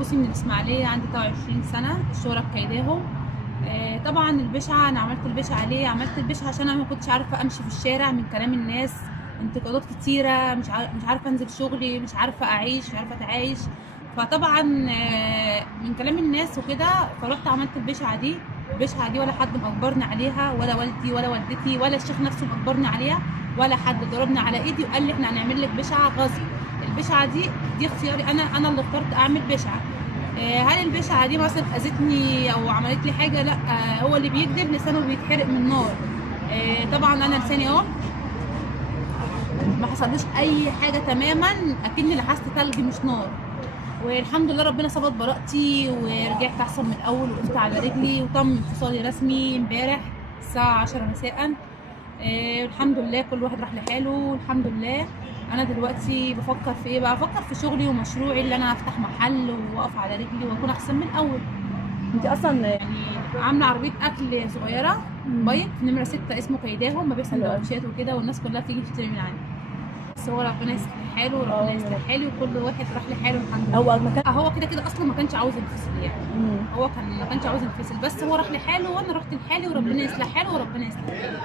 بصي، من الاسماعيليه، عندي 23 سنه، الشهره بكيداهم. طبعا البشعه، انا عملت البشعه ليه؟ عملت البشعه عشان انا ما كنتش عارفه امشي في الشارع من كلام الناس، انتقادات كتيره، مش عارفه انزل شغلي، مش عارفه اعيش، مش عارفه اتعايش. فطبعا من كلام الناس وكده، فرحت عملت البشعه دي. البشعه دي ولا حد مجبرني عليها، ولا والدي ولا والدتي ولا الشيخ نفسه مجبرني عليها، ولا حد ضربني على ايدي وقال لي احنا هنعمل لك بشعه غصب. البشعه دي اختياري، انا اللي اخترت اعمل بشعه. هل البشعه دي مثلا اذتني او عملت لي حاجه؟ لا. هو اللي بيكذب لسانه بيتحرق من نار. طبعا انا لساني اهو ما حصلوش اي حاجه تماما، اكني لحست تلج مش نار. والحمد لله ربنا ثبت براءتي، ورجعت احسن من الاول، وقفت على رجلي، وتم انفصالي رسمي امبارح الساعه 10 مساء. الحمد لله، كل واحد راح لحاله الحمد لله. انا دلوقتي بفكر في ايه بقى؟ بفكر في شغلي ومشروعي، اللي انا افتح محل واقف على رجلي واكون احسن من الاول. انت اصلا يعني عامله عربيه اكل صغيره، بايت نمره 6 اسمه كيداهم، ببيع حلو قوي. سندوتشات وكده، والناس كلها بتيجي تشتري من عندي. بس هو ربنا يصلح حاله، وربنا يا يصلح رب. حالي، وكل واحد راح لحاله الحمد لله. هو مكان. هو كده كده اصلا ما كانش عاوز ينفصل يعني. مم. هو ما كانش عاوز ينفصل، بس هو راح لحاله وانا رحت لحالي، وربنا يصلح حاله وربنا يصلح حاله.